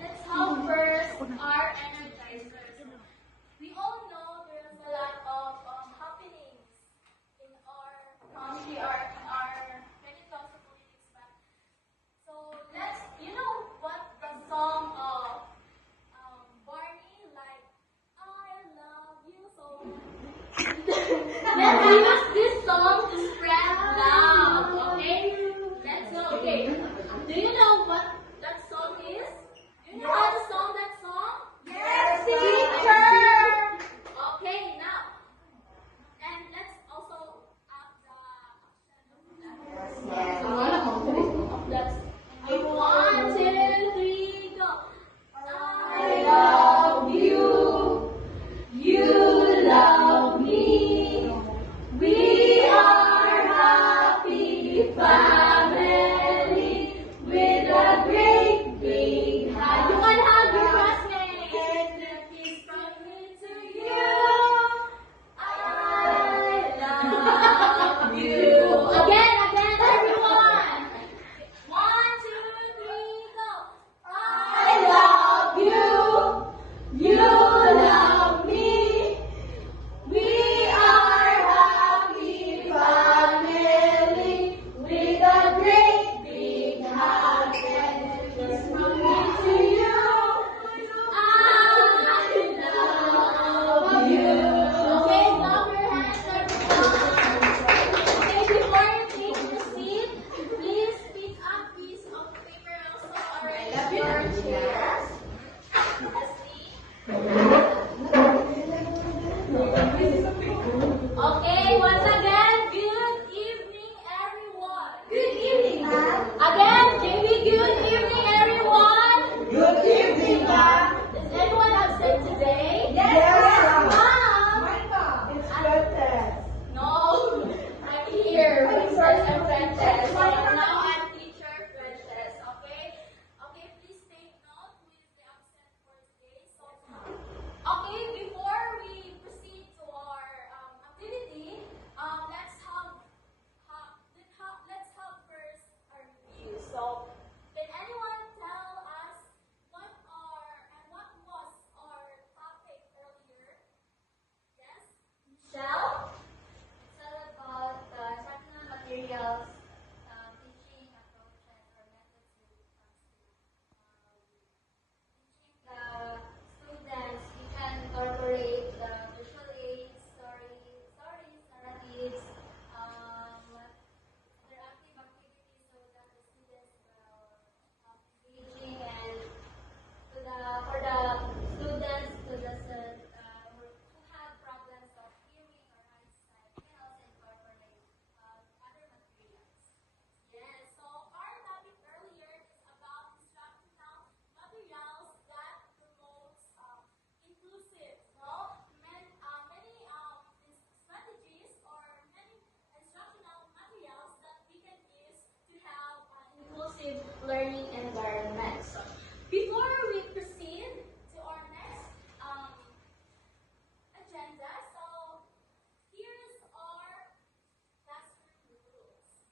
Let's have first our energizers. We all know there's a lot of happenings in our country or in our when it comes to politics. But so let's you know what the song of Barney like I love you so much. Let's use this song to spread love. Okay, let's go. Okay, do you know what that song is? Do you know how to song that song? Yes, teacher. Okay, now and let's also add the of that. Okay, 1, 2, 3, go. I love you. You love me. We are happy family with a great big heart. You can hug your classmates. And a kiss from me to you. I love you. Again, everyone. 1, 2, 3, go. I love you. You love me. We are happy family with a great big hug and a kiss from me to you. I love you. Okay, clap your hands, everyone. Okay, before you take the seat, please pick up piece of paper also arrange your chairs. Okay, once again, good evening, everyone. Good evening, ma'am. Again, Jamie, good evening, everyone. Good evening, ma'am. Is anyone absent today? Yes, ma'am. It's Princess. No, I'm here. Princess and Princess. Now I'm teacher Princess. Okay. Okay, please take note who is the absent for today. So, okay, before we proceed to our activity, let's have first a review. So, can anyone tell us what was our topic earlier? Yes, Michelle. It's all about instructional materials, teaching approaches or methods when it comes to teaching the students. We can incorporate the visual aids, stories, narratives, interactive activities so that the students will engaging and for the students who have problems of hearing or eyesight, we can also incorporate other materials. Yes, so our topic earlier is about instructional materials that promotes inclusive, no? Many strategies or many instructional materials that we can use to have an inclusive learning environment. So, before we proceed to our next agenda, so here's our classroom rules.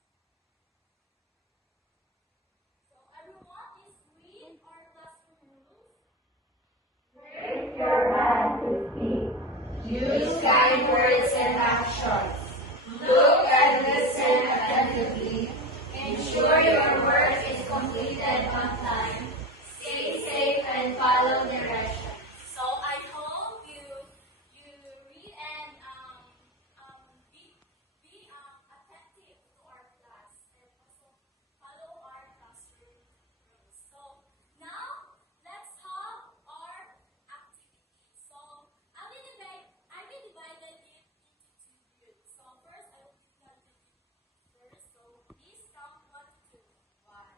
So everyone is read our classroom rules. Raise your hand to speak. Use kind words and actions. Look and listen attentively. Ensure your work is completed on time. Stay safe and follow directions. So I hope you read and be attentive to our class and also follow our classroom rules. So now let's have our activity. So I will divide it into two groups. So first I will give you a first. So please count 1 to 2. 1,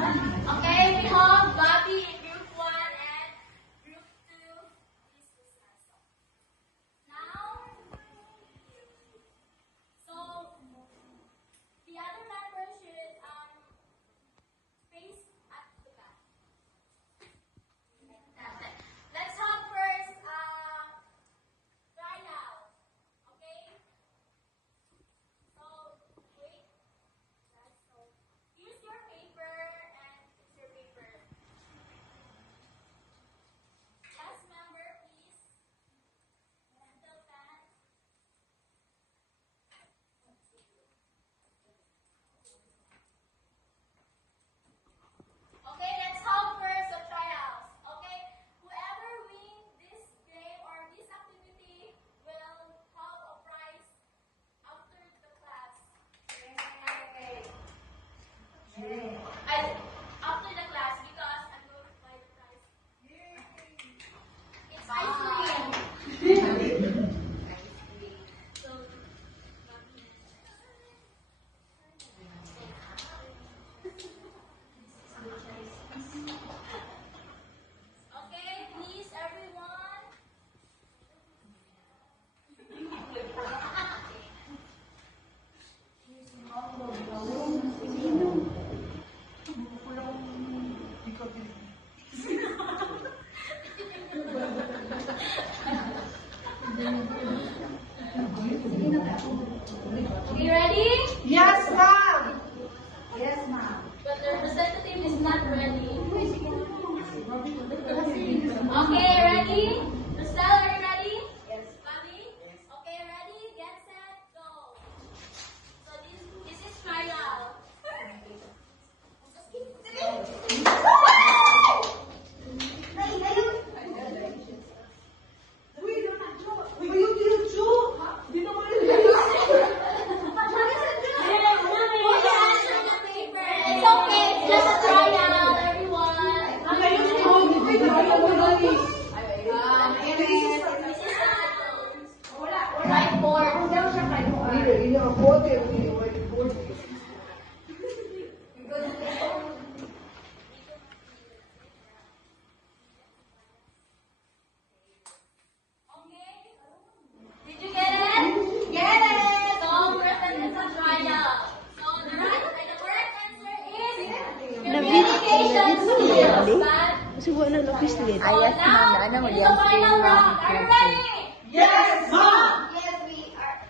Okay, we have Bobby in group 1 and group 2 is dismissal. Now, so the other members should face at the back. Let's have first try out. Okay? So wait. So use your paper and use your paper. Last member, please. Mental pen. Okay, let's have first a tryout. Okay, whoever wins this game or this activity will have a prize after the class. After the class because I'm going to buy the prize. It's ice cream. So, okay, please everyone. Are you ready? Yes, ma'am. But the representative is not ready. Okay, ready? Rosel, are you ready? Yes. Bobby? Yes. Okay, ready? Get set, go. So this is trial. It's okay, it's just a trial, everyone. This is whiteboard. Okay? Did you get it? Get it! So, present is a trial. So, the correct answer is communication skills. But, Subukan na lupis ulit. so now, it's the final round. Are you ready? Yes, ma'am. Yes, we are.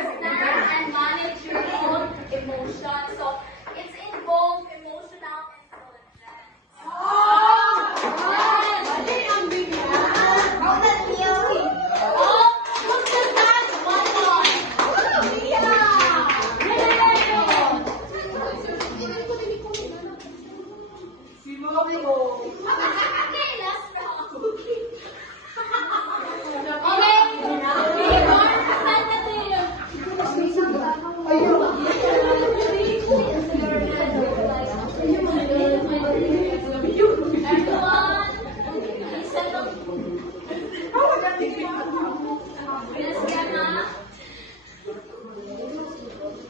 understand and manage your own emotions. So it's involved emotional intelligence.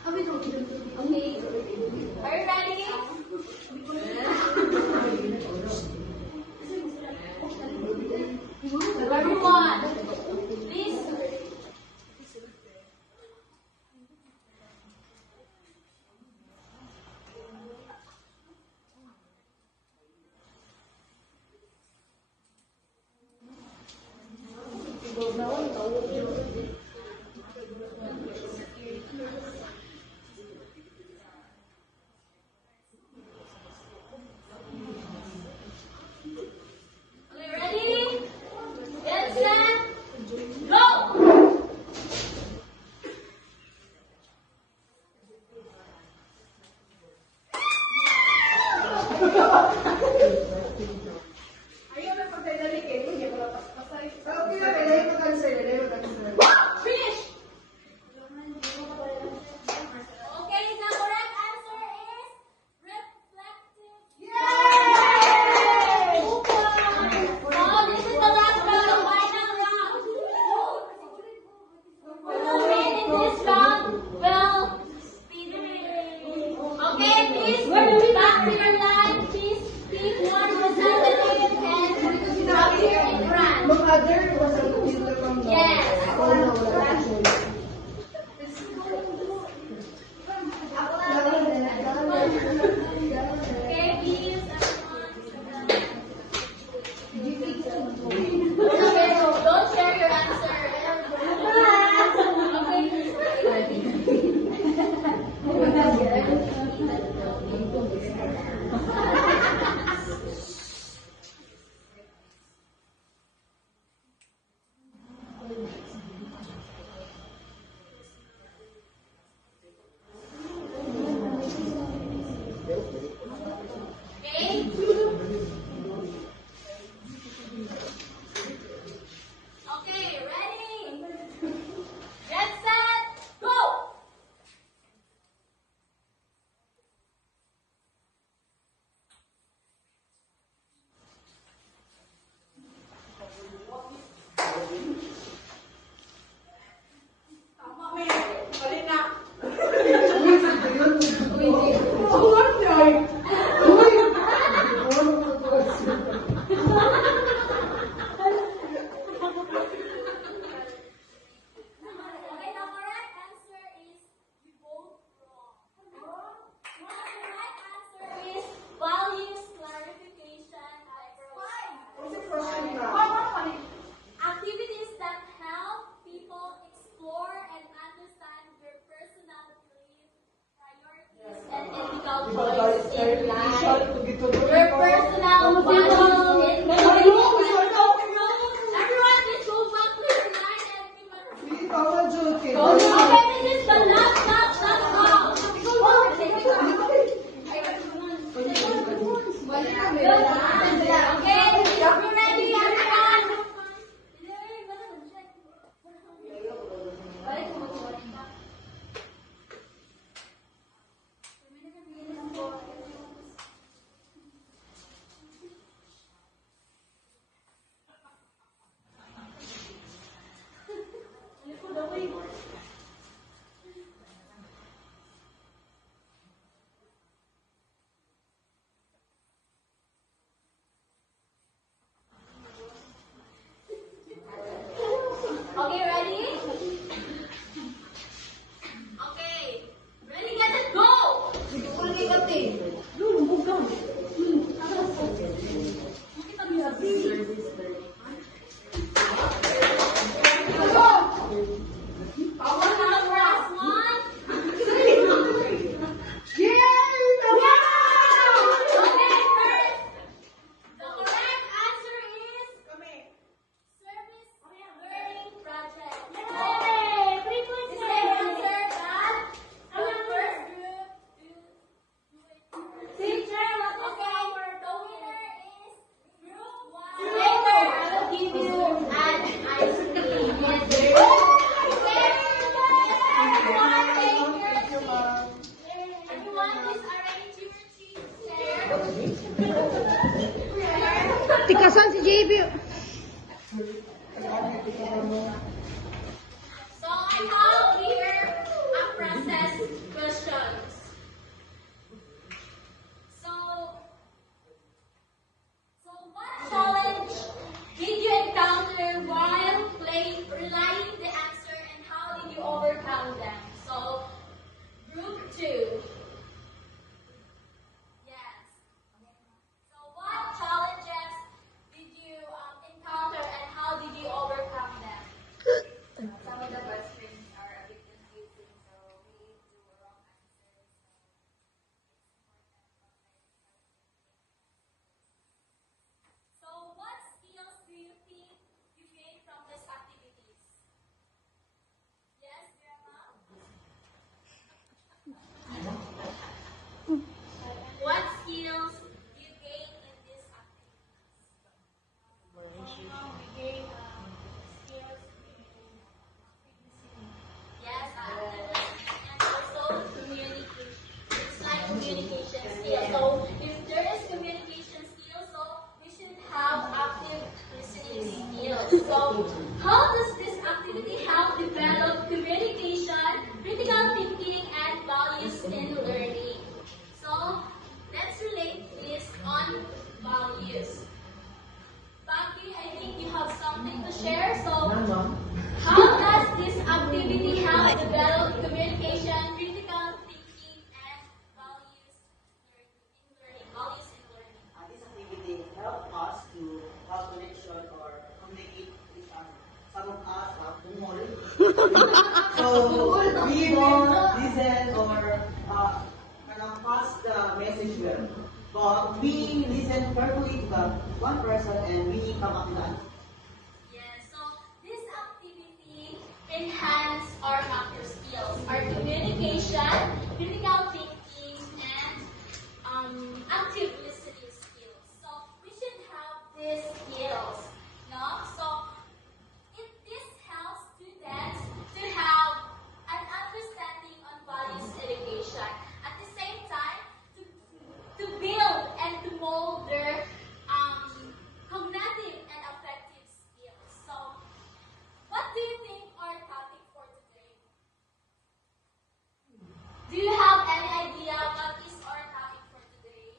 Everyone, please. Okay, ready? Get set. Go! Finish! Okay, the correct answer is reflective. So this is the last round, final round. Who will win in this round will speed reading. Okay, please back to your line. Please pick one representative and appear in front. Yes. Okay, please, everyone. Don't share your answer. Okay. Okay, ready? Get set, go! Okay, the correct answer is you both wrong. The correct answer is values clarification exercise. Activities that help people explore and understand their personal beliefs, priorities, and ethical choices in life. Your personal values in life. Everyone, please go back to your line and pick one. Okay, this is the last round. Okay, if you're ready, everyone. So I have here a process questions. So, what challenge did you encounter while relaying the answer, and how did you overcome them? So, group 2. Yes. So, what challenges did you encounter, and how did you overcome them? Some of the questions are a bit confusing, so we do wrong answers. So, what skills do you think you gained from these activities? Yes, Grandma? What skills do you gain in these activities? We gain skills in yes, and also communication. It's like communication skills. So if there is communication skills, so we should have active listening skills. So how does this activity help develop communication, critical thinking, and values in learning? So let's relate this on values. Becky, I think you have something to share. So how does this activity help develop communication, critical thinking, and values in learning? Values in learning. This activity help us to have connection or communicate with each other. Some of us are bungol. So we will listen or pass the message well. But we listen carefully to the one person and we come up with that. Yes, so this activity enhance our master skills, our communication, critical thinking, and active listening skills. So we should have these skills, no? So this helps students to have an understanding on values education. At the same time, to build and to mold their cognitive and affective skills. So, what do you think our topic for today? Do you have any idea what is our topic for today?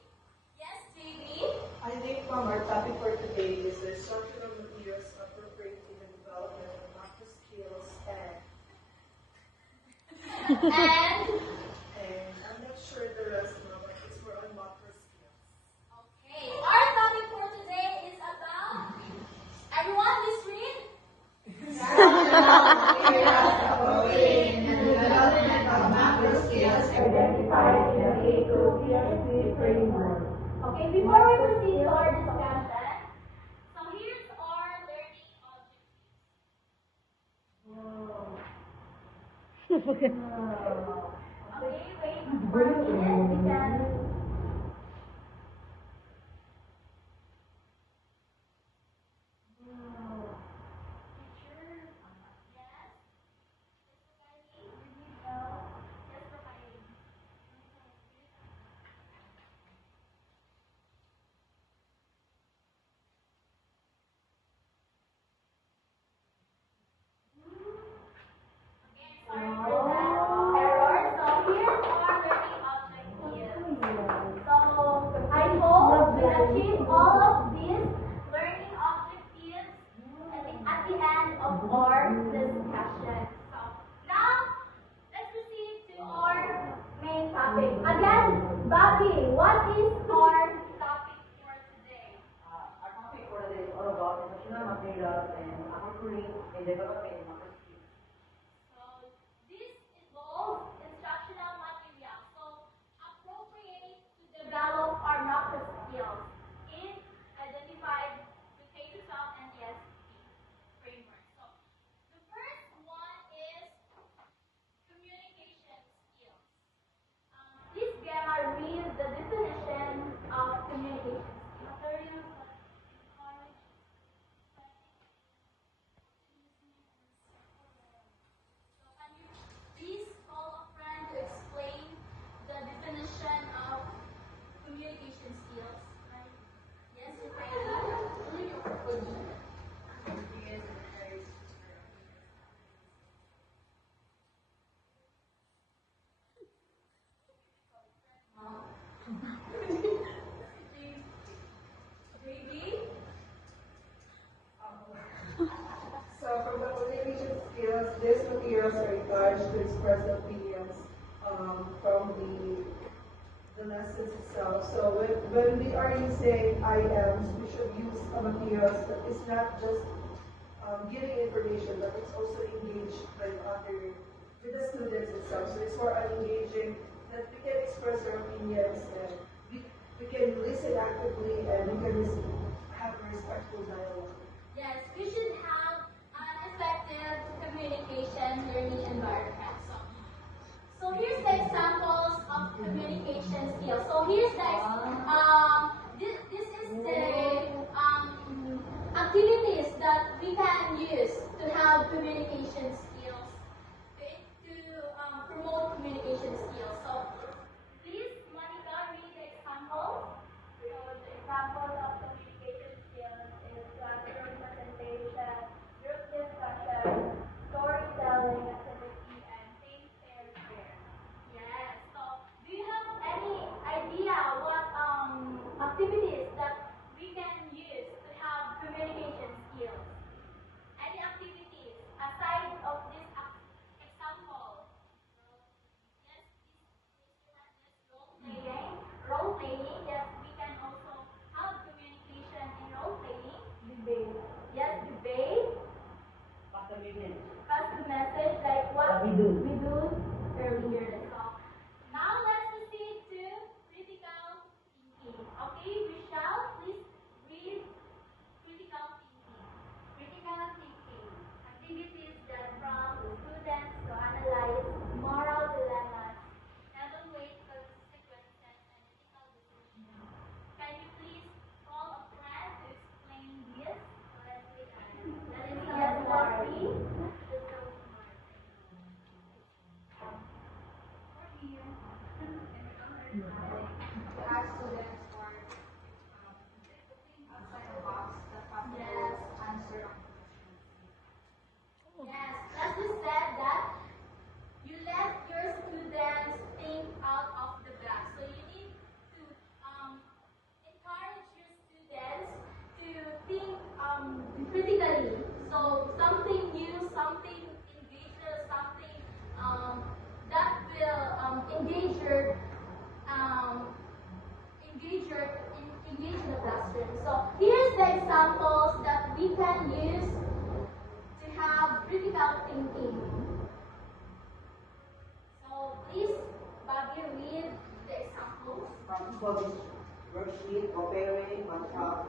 Yes, JB? I think our topic for today is the instructional materials appropriate in the development of math skills and I'm not sure the rest now, but it's for on math skills. Okay, our topic for today is about, everyone, please read. Okay, before we proceed to our discussion, so here's our learning objectives. Okay, wait for a minute, we can. Sorry for that error. So here's our learning objectives. So I hope we achieve all of these learning objectives at the end of our discussion. So now let's proceed to our main topic. Again, Bobby, what is our topic for today? Our topic for today is all about instructional materials and appropriate in development of math skills. So this involves instructional material. So appropriate to develop our math skills in identified the K-12 and the SPP framework. So the first one is communication skills. Please Gemma read the definition of communication skills. Materials that encourage express their opinions from the lessons itself. So when we are using IMs, we should use materials that is not just giving information, but it's also engaged with the students itself. So it's more engaging that we can express our opinions and we can listen actively and we can have a respectful dialogue. Yes, we should have an effective communication learning environment. So here's the examples of communication skills. So here's the this is the activities that we can use to have communication skills to promote communication skills. So please, Monica, read the example. So the example of communication skills is classroom presentation, group discussion, storytelling activity, and think, pair, share. Yes. So do you have any idea what activities that we can use to have communication skills? Any activities aside of this example? Yes, role playing. Role playing, yes, we can also have communication in role playing. Debate. Yes, debate. Pass the message like what we do earlier. So now let's proceed to critical thinking. Okay, Michelle, please read critical thinking. Critical thinking. Activities that prompt students to analyze moral dilemmas, evaluate consequences, and ethical decisions. Can you please call a friend to explain this? Leslie and that is yes, Leslie. Our students are thinking outside the box that possible answer on questions. Yes, Leslie said that you let your students think out of the box. So you need to encourage your students to think critically. So something new, something engager, something that will engage in the classroom. So here's the examples that we can use to have critical thinking. So please, Bobby, read the examples. For this worksheet, comparing, construct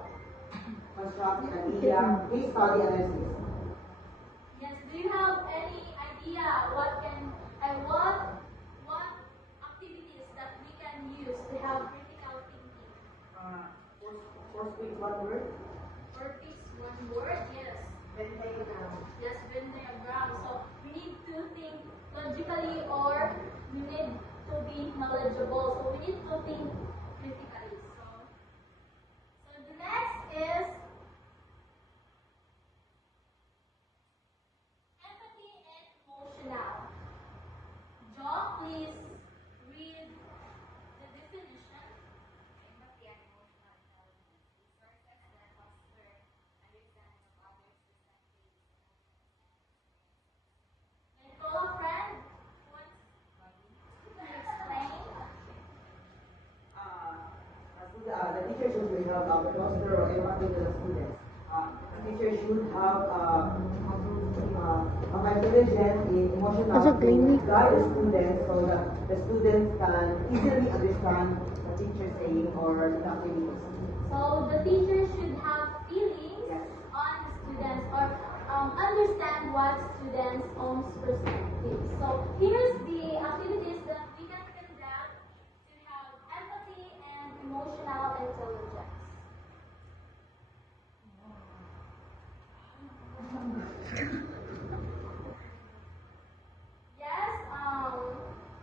an idea, case study analysis. Yes, do you have any idea what activities that we can use to have critical thinking? First week, one word. Or fix one word? Yes. Venn diagram. Yes, Venn diagram. So we need to think logically or we need to be knowledgeable. So we need to think critically. So the next is empathy and emotional. John, please read the definition. Empathy and emotional intelligence. Resources that foster understanding of others' perspectives, emotions, Can you call a friend who wants to explain? The teacher should have foster or empathy to the students. The teacher should have intelligence in emotional to guide the students so that the students can easily understand the teacher saying or the activities. So the teacher should have feelings Yes. on the students or understand what students' own perspective. So here's the activities that we can conduct to have empathy and emotional intelligence. Yes,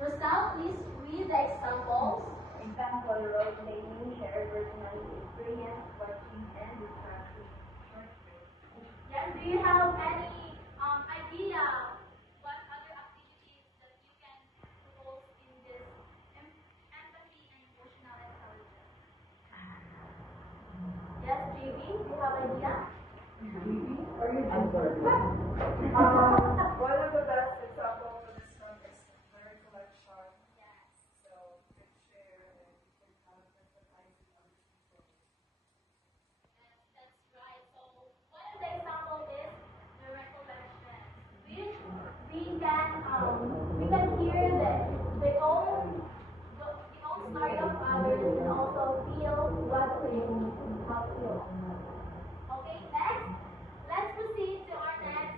Rosal, please read the examples. Example, role playing, share personal experience, watching, and discussing short stories. Yes, do you have any idea what other activities that you can propose in this empathy and emotional intelligence? Yes, JB, do you have idea? One of the best examples for this one is Okay, next, let's proceed to our next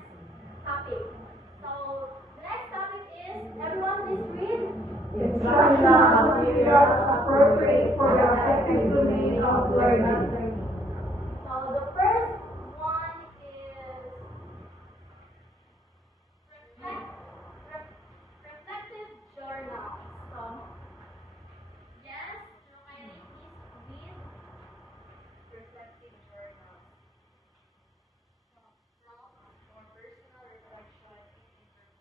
topic. So, the next topic is, everyone please read. Instructional materials appropriate for the effective domain of learning. So, the first one is reflective journals. So, yes, Lumairi, please read reflective journals. For personal reflection and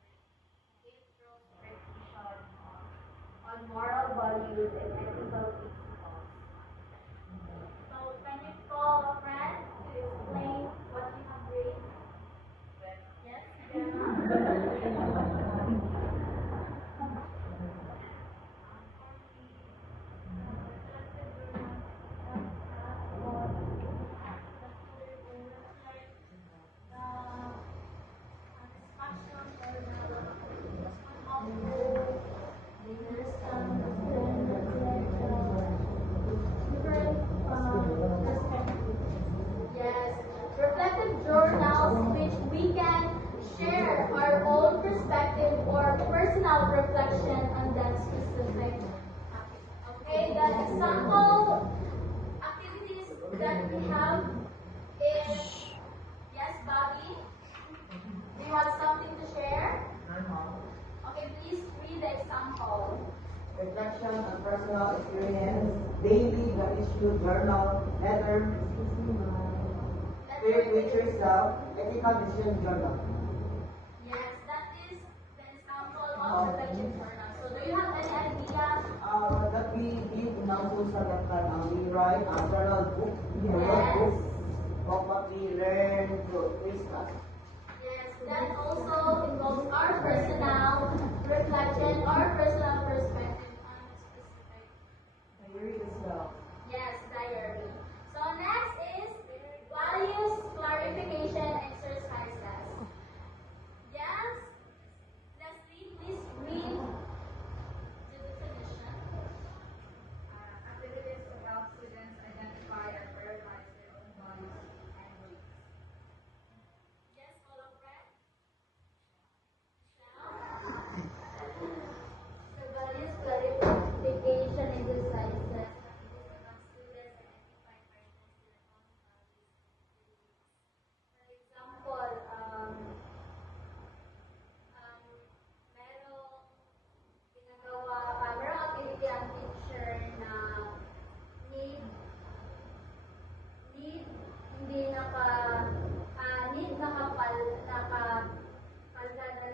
introspection on moral values and ethical principles. So, can you call a friend to explain what you have read? Yes, Gemma? Yes, reflective journals which we can share our own perspective or personal reflection on that specific topic. Okay, the example activities that we have is, yes, Bobby, do you have something to share? Okay, please read the example. Reflection on personal experience, daily gratitude journal, letter, spirit with yourself, ethical decision journal. Yes, that is the example of reflective journal. So do you have any idea? That we give in our school sa we write a journal book, Yes. of what we learn to discuss. Yes, that also involves our personal reflection, our personal perspective on a specific. Diary as well. Yes, diary. So next is values clarification exercises. Yes, Leslie, please read the definition. Activities to help students identify and prioritize their own values and beliefs. Yes, all of that. So values clarification exercises activities to help students identify and prioritize their own values and beliefs. For example, merong merong activity ang teacher na need need hindi need nakapalgada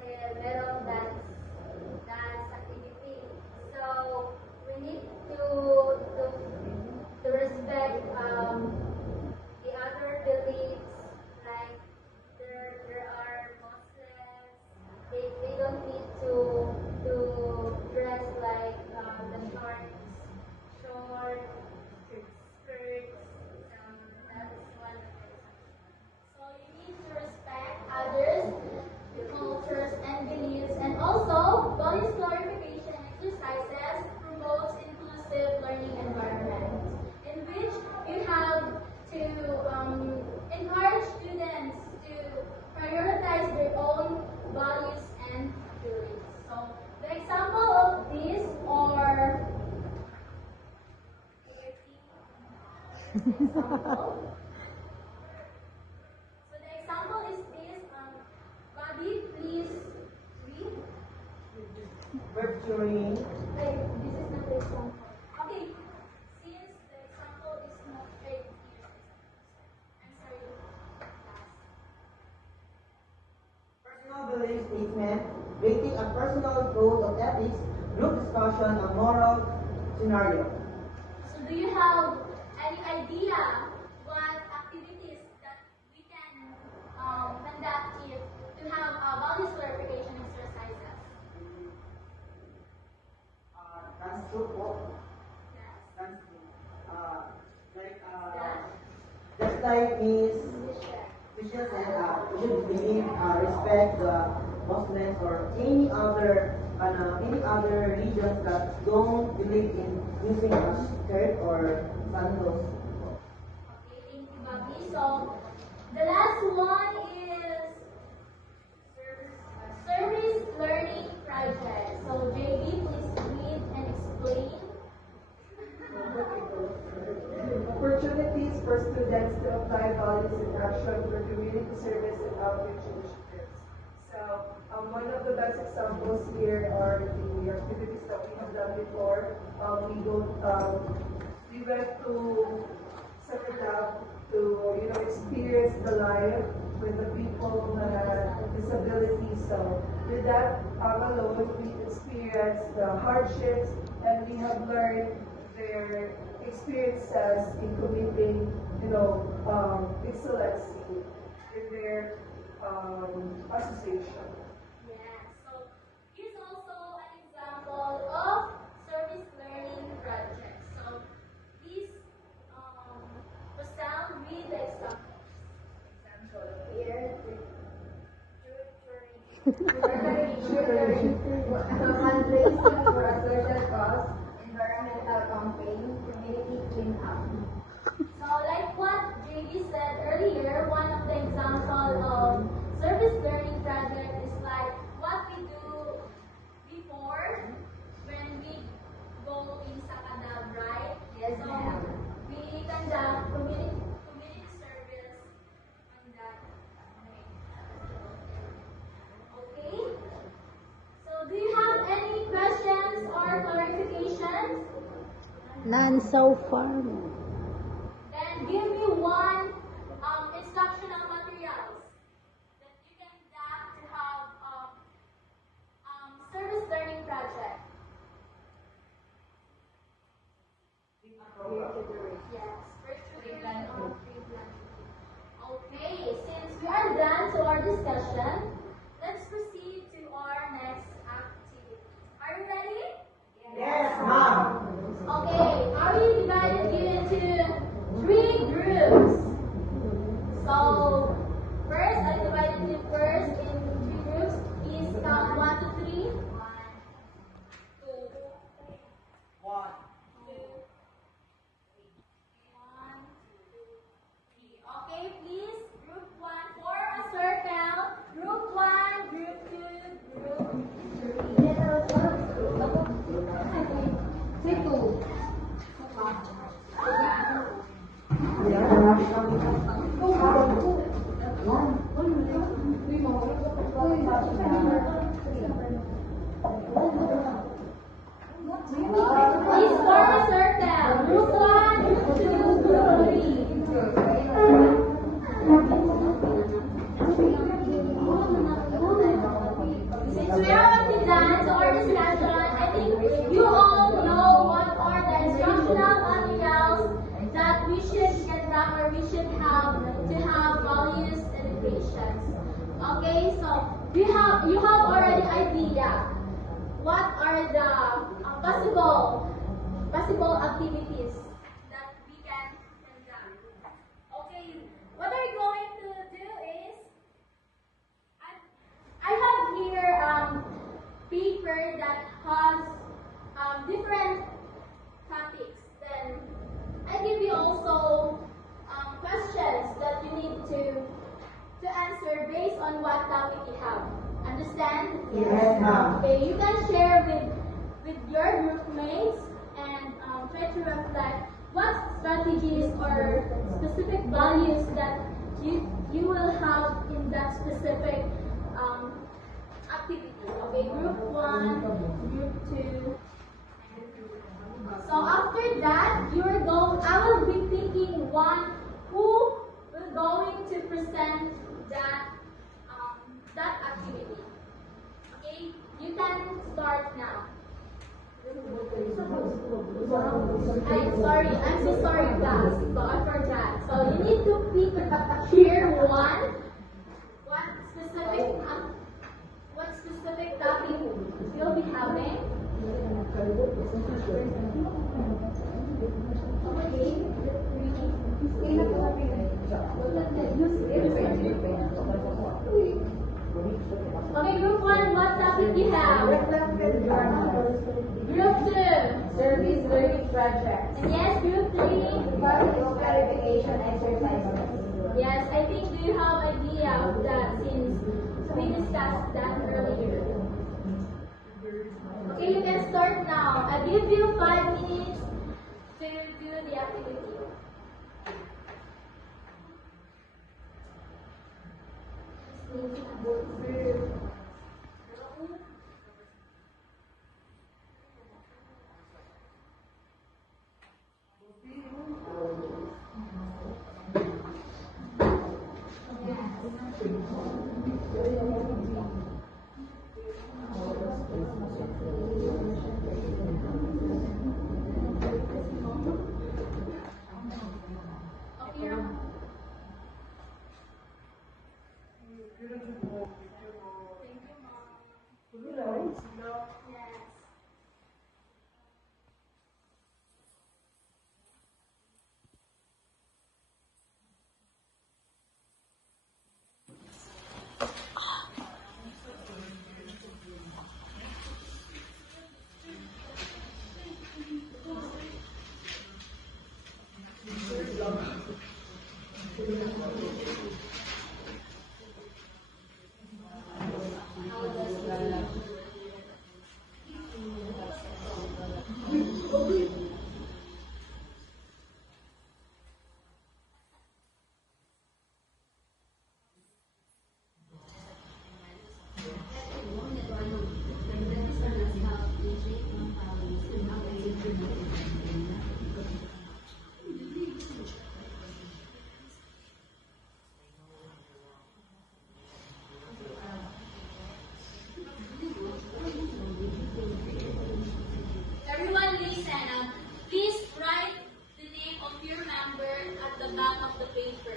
nila merong dance activity. So we need to respect the other beliefs, like there are Muslims, they don't need to dress like the short skirts. That's one of the So you need to respect others, cultures, and beliefs, and also values clarification exercises promotes inclusive learning environment, in which you have to encourage students to prioritize their own values and beliefs. So the example of these are example. So the example is this. Bobby, please read. Virtually, Wait, this is not the example. Okay, since the example is not very clear. I'm sorry. Class. personal belief statement, rating a personal code of ethics, group discussion on moral scenario. So do you have any idea what activities that we can conduct if to have values clarification exercises? Dance group walk, Yes. dance group. Like, Yes. just like Miss Share. Fisher said, we should believe, respect the Muslims or any other religions that don't believe in using a skirt or sandals. Okay, so the last one is service learning project. So JB, please read and explain. Opportunities for students to apply values in action for community service and outreach initiatives. So, one of the best examples here are the activities that we have done before. We went to Sakalab to, experience the life with the people who had disabilities. So, with that alone, we experienced the hardships and we have learned their experiences in committing, excellency in their association. Yeah, so here's also an example of service learning project. So please, Rosal, read the example. Here, fundraising for a social cause, environmental campaign, community cleanup. So like what JD said earlier, one of the example of service learning project is like what we do before when we go in Sakadab, right? Yes, So ma'am. we conduct community service on that. Okay? So do you have any questions or clarifications? None so far. Then give me one instructional materials that you can adapt to have service learning project. Yes, virtually Okay, since we are done to our discussion, let's proceed to our next activity. Are you ready? Yes, ma'am. Okay, I will divide you into 3 groups. So, first, I divided you first in 3 groups. Please count 1 to 3. 1, 2, 1. 2, 3. 1, 2, 3. Okay, please, group 1, form a circle. Group 1, group 2, group 3. Please form a circle. Group 1, group 2, group 3. Since we are already done to our discussion, I think you all know what are the instructional materials that we should conduct or we should have to have values education. Okay, so you have already idea what are the possible activities that we can conduct. Okay, what are you going to do is I have here paper that has different topics. Then I give you also questions that you need to answer based on what topic you have. Understand? Yes, ma'am. Okay, you can share with your group mates and try to reflect what strategies or specific values that you will have in that specific activity. Okay, group 1, group 2. So after that, I will be picking one who will going to present that activity. Okay, you can start now. I'm so sorry, class. So I forgot. So you need to pick here what specific topic you'll be having. Okay, group 1, what topic you have? Group 2, Service learning project. and yes, group 3. Values clarification exercises. Yes, I think we have idea of that since we discussed that earlier. Okay, you can start now. I give you 5 minutes to do the activity. Okay, Ram. Thank you, Mom. Yes. Everyone listen. Please write the name of your member at the back of the paper.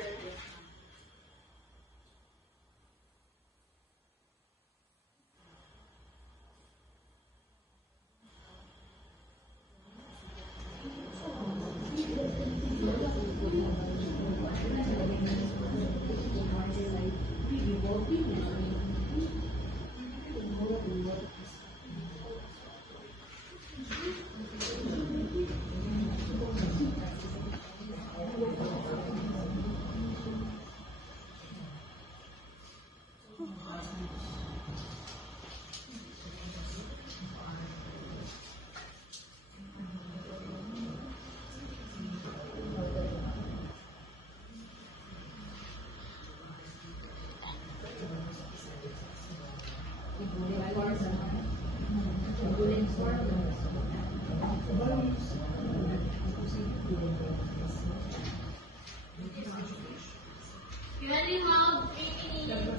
You only have 3 minutes.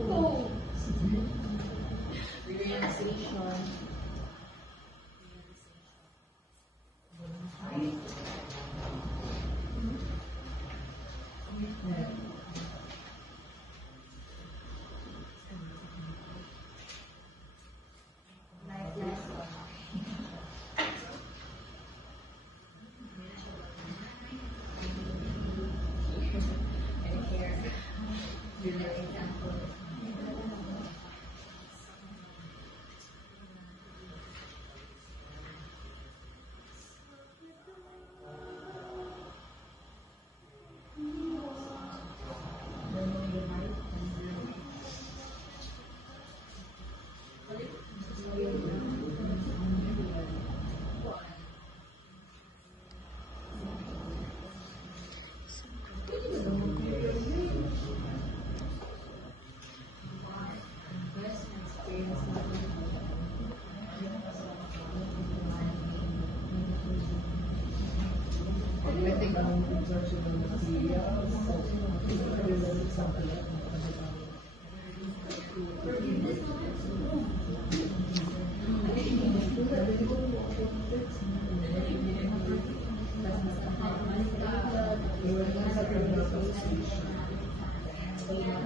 Oh.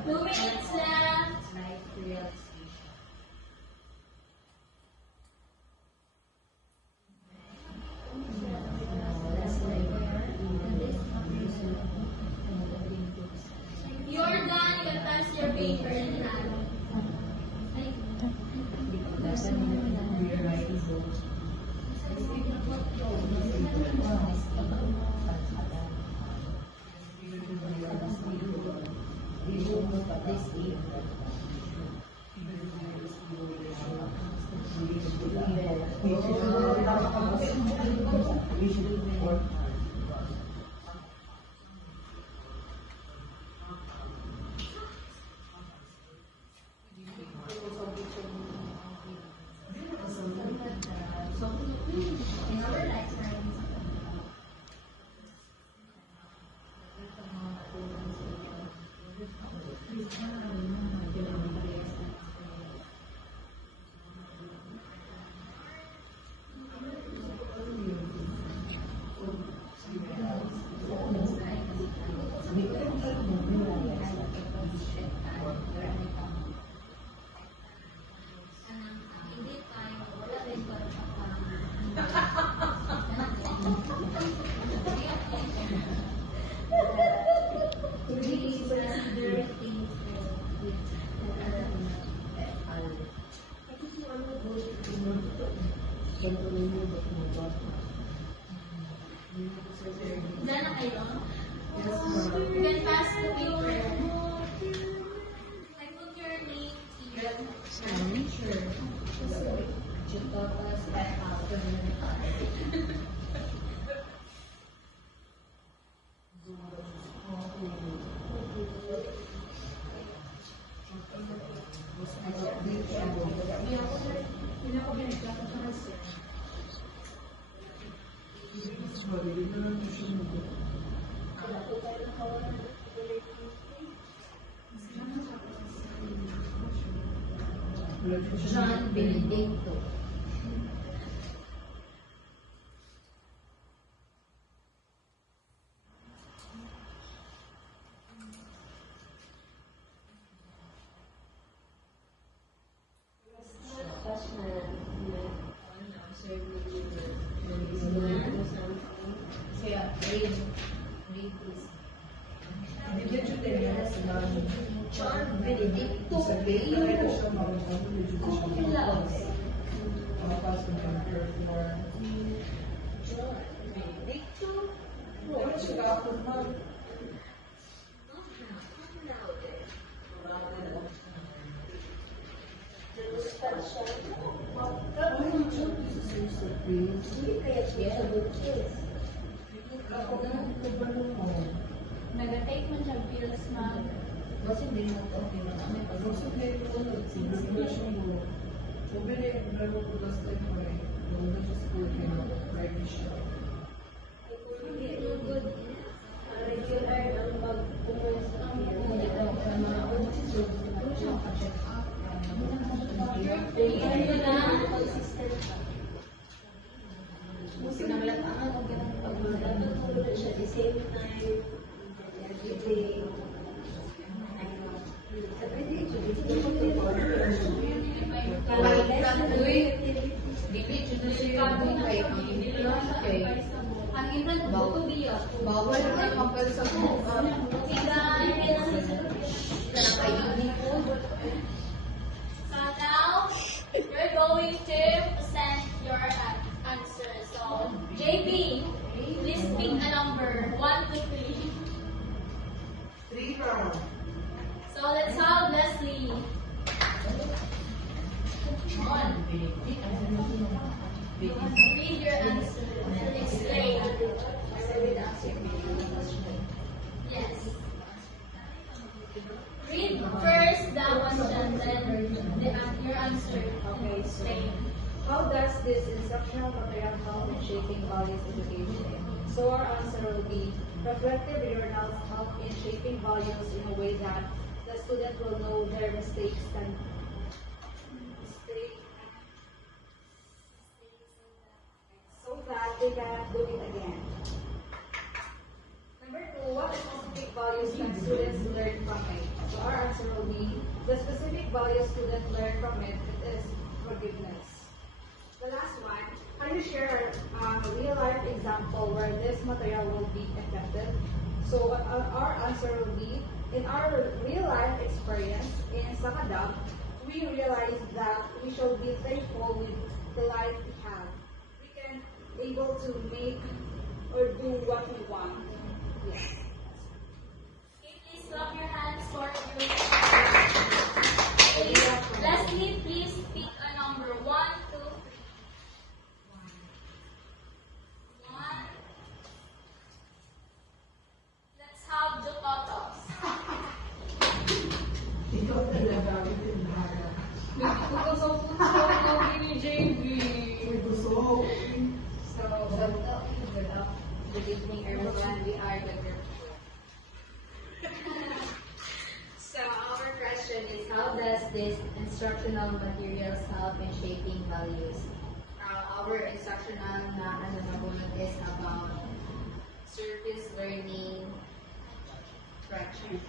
Two minutes left. You're done. You can touch your paper now. Done na kayo? Then pass the paper. I put your name here. John Benedicto. John Benedicto Nag-take mo siya pills, ma'am. Ang ilan buto biya. Bawal na kapal sa buka. So now, you're going to present your answer. So, JB, please pick a number. 1 to 3. 3 round. So let's have Leslie. Read your answer. Explain. Yes. Read first the question, then your answer. Okay, so Explain. how does this instructional material help in shaping values education? So our answer will be reflective journals help in shaping values in a way that the student will know their mistakes so that they cannot do it again. Number 2, what specific values can students learn from it? So our answer will be the specific values students learn from it is forgiveness. The last one, can you share a real life example where this material will be effective? So our answer will be, in our real life experience in Sakadam, we realized that we should be thankful with the life we have. We can able to make or do what we want. Yes. Okay, please clap your hands for you. Leslie, please pick a number 1, 2, 3. 1. Let's have the totos. Ikaw talaga, Tindara. Nagkukusok-kusok ni JB. May gusto. So, Good evening, everyone. We are the group. So our question is, how does this instructional materials help in shaping values? Our instructional na is about service learning fraction.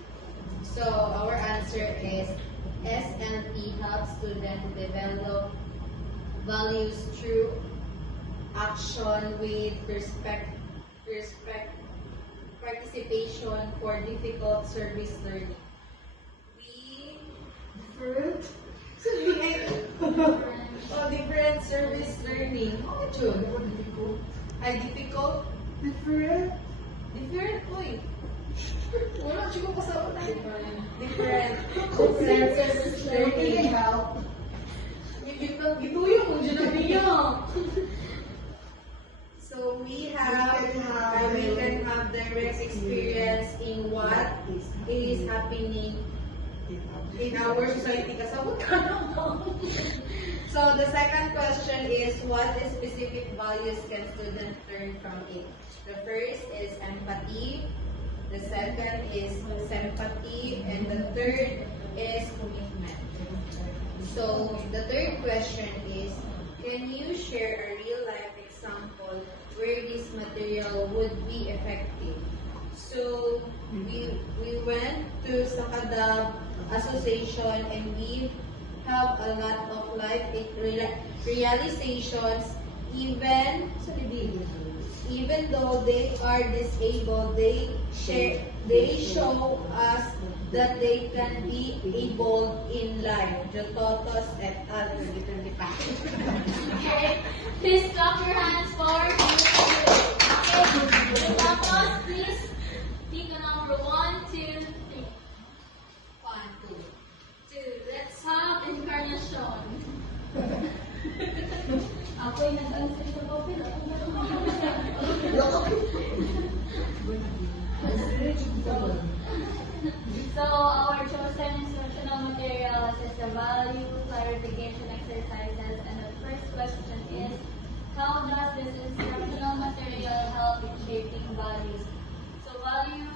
So our answer is SLP helps students develop values through action with participation for difficult service learning. We Different? different service learning. Oh, June. Difficult. Ay, difficult. Different? Different po eh. Wala, siya ko kasama na. Different service Can learning. you help? Gituyo mo dyan na niya. So we can have direct experience in what is happening in our society. Kasabot ka naman. So the second question is, what specific values can students learn from it? The first is empathy. The second is sympathy. And the third is commitment. So the third question is, can you share a real-life example where this material would be effective? So we went to Sakadab Association and we have a lot of life realizations. Even though they are disabled, they show us that they can be able in life. Jototos et al. 2025. Okay, please clap your hands for you. Okay, totos, please pick a number 1, 2, 3. 1, 2. 2. Let's have incarnation. Ako'y nag-answer sa copy. So our chosen instructional materials is the value clarification exercises, and the first question is, how does this instructional material help in shaping values? So value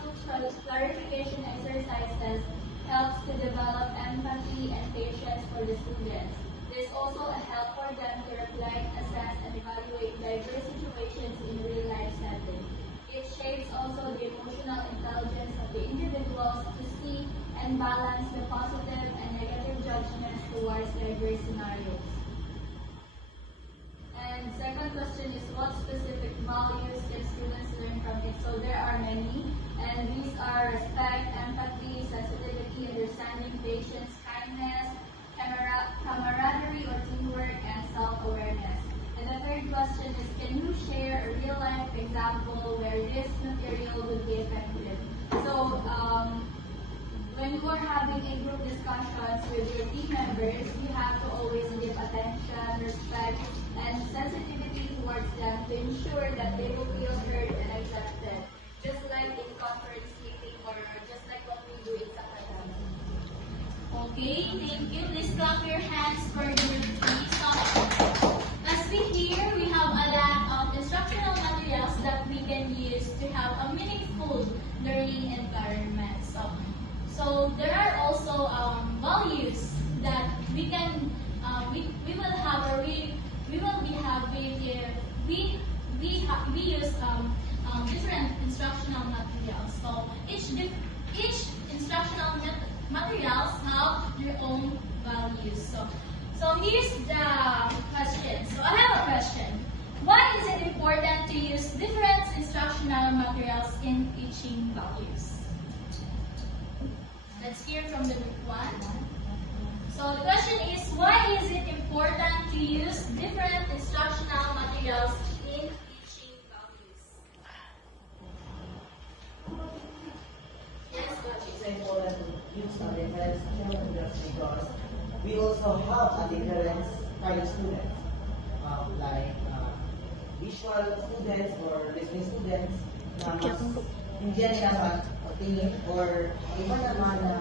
clarification exercises helps to develop empathy and patience for the students. There's also a help for them to reflect, assess, and evaluate diverse situations in real-life settings. It shapes also the emotional intelligence of the individuals to see and balance the positive and negative judgments towards diverse scenarios. And second question is, what specific values can students learn from it? So there are many, and these are respect, empathy, sensitivity, understanding, patience, kindness, camaraderie or teamwork, and self-awareness. And the third question is, can you share a real-life example where this material would be effective? So, when you are having a group discussions with your team members, you have to always give attention, respect, and sensitivity towards them to ensure that they will feel heard and accepted. Just like in conference meeting or just like what we do in Sakadam. Okay, thank you. Please clap your hands for group 3. So, as we hear, we have a lot of instructional materials that we can use to have a meaningful learning environment. So there are also values that we can we will have we will be having if we use different instructional materials. So each instructional materials have their own values. So here's the question. So I have a question. Why is it important to use different instructional materials in teaching values? Let's hear from the group 1. So the question is, why is it important to use different instructional materials in students because we also have a different kind of students, like visual students or listening students na mas hindi nila mag-tingin or iba naman na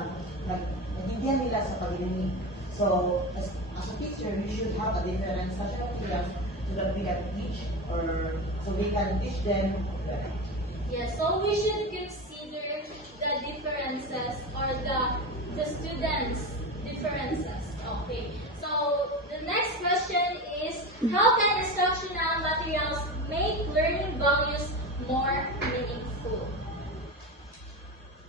naghindihan nila sa pag-inig. So, as a teacher, you should have a different session of class so that we can teach or so we can teach them better. Yeah, so we should consider the differences or the students' differences. Okay. So the next question is, how can instructional materials make learning values more meaningful?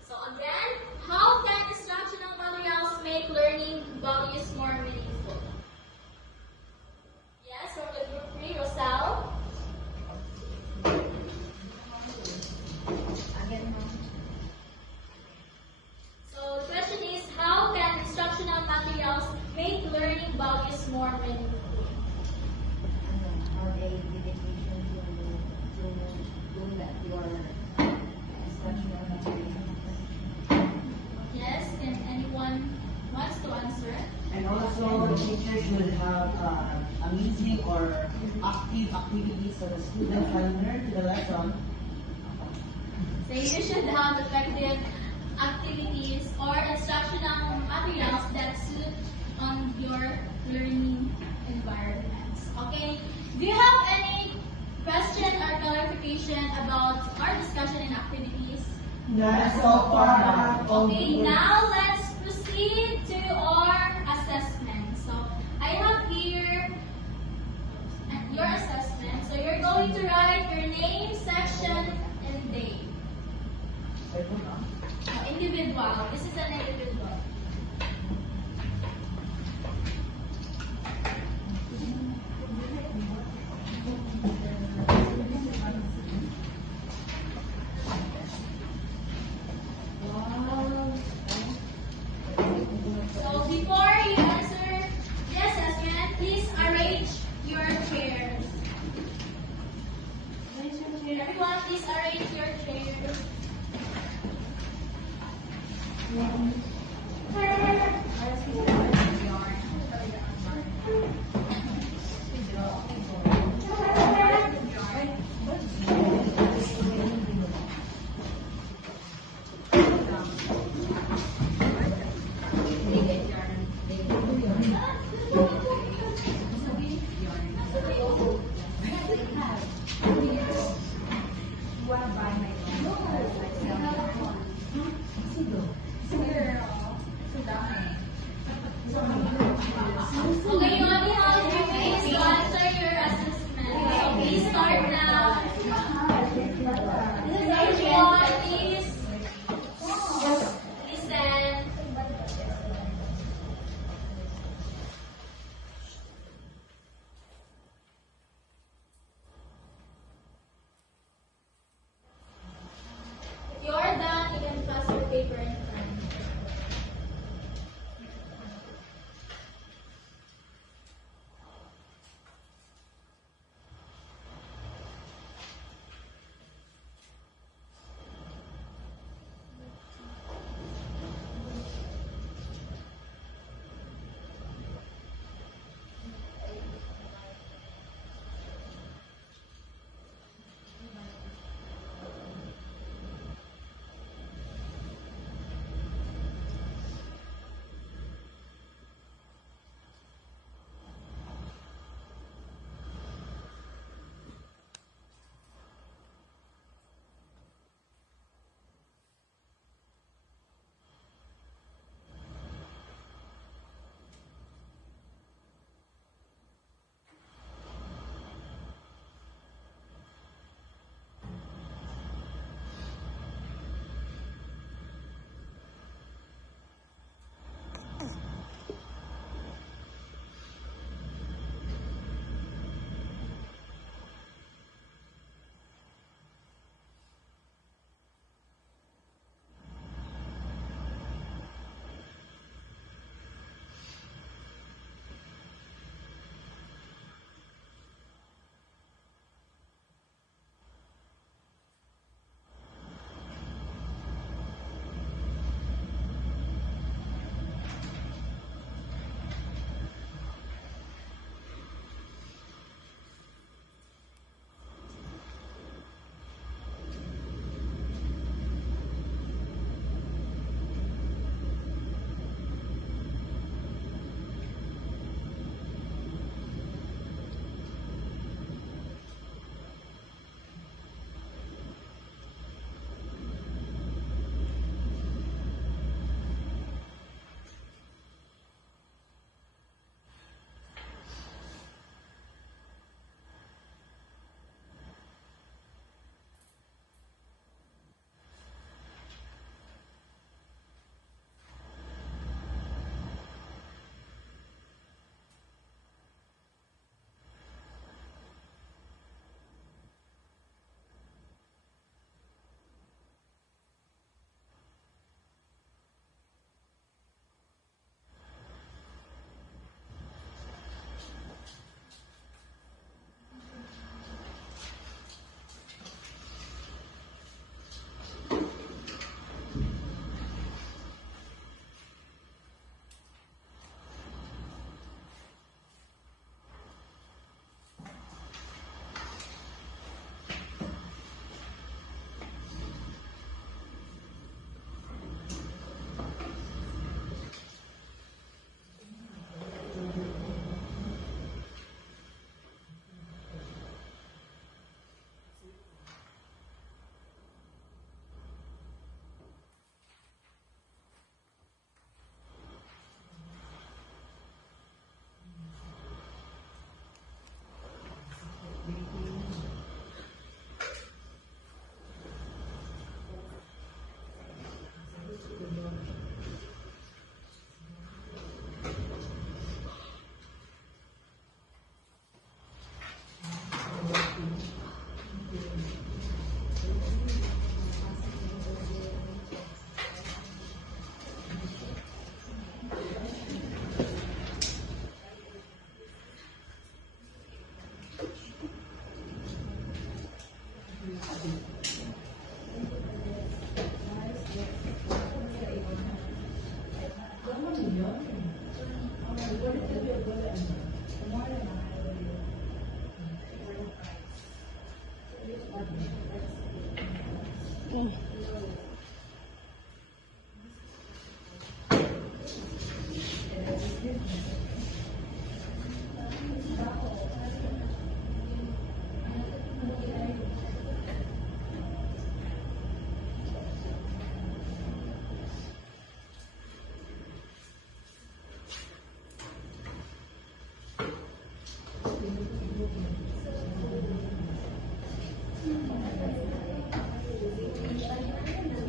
So again, how can instructional materials make learning values more meaningful? Yes, from the group 3, Rosal. So the question is, how can instructional materials make learning values more meaningful? Are they dedication to do that your instructional material? Yes, can anyone wants to answer? And also, the teacher should have amusing or active activities so the student can learn to the lesson. So you should have effective activities or instructional materials that suit on your learning environments. Okay? Do you have any question or clarification about our discussion and activities? Not so far. Okay, now let's proceed to our assessment. So I have here your assessment. So you're going to write your name, section, and date. Individual. This is an individual. So before you answer the assessment, please arrange your chairs. Everyone, please arrange your chairs. Okay, you only have 3 minutes to answer your assessment. So please start now. Everyone, please listen. If you are done, you can pass your paper in front.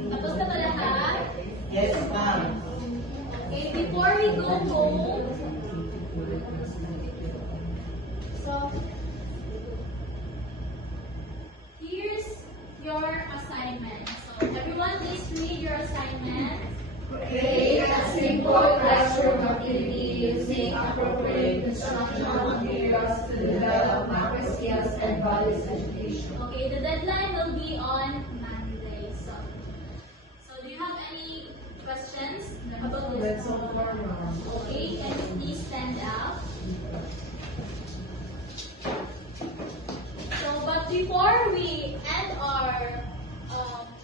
Tapos na ba lahat? Yes, ma'am. Okay, before we go home, so here's your assignment. So everyone, please read your assignment. Create a simple classroom activity using appropriate instructional materials to develop macro skills and values education. Okay, the deadline will be on Monday. So do you have any questions about this? Okay, can you please stand up? So, but before we end our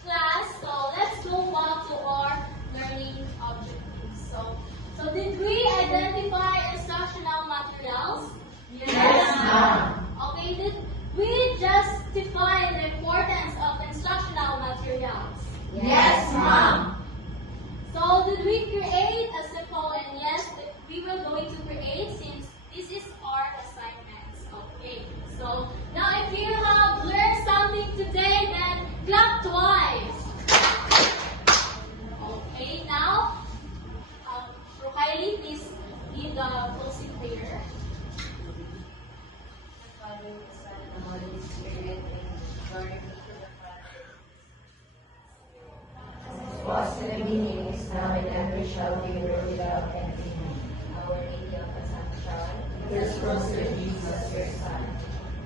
class, so let's go back to our learning objectives. So did we identify instructional materials? Yes, ma'am. Okay, did we justify the importance of instructional materials? Yes, ma'am. So did we create a simple, and yes, we were going to create since this is our assignments. Okay, so now if you have learned something today, then clap twice. Okay, now, Rokaili, please lead the closing prayer. Father, the Son, and the Holy Spirit, and glory be to the Father. As it was in the beginning, is now, and ever shall be, world without end. Amen. Our Lady of Assumption, this Rosary Jesus, your Son.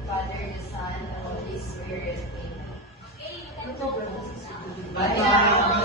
Father, the Son, and the Holy Spirit. Amen. Okay, you can go home now. Bye, ma'am.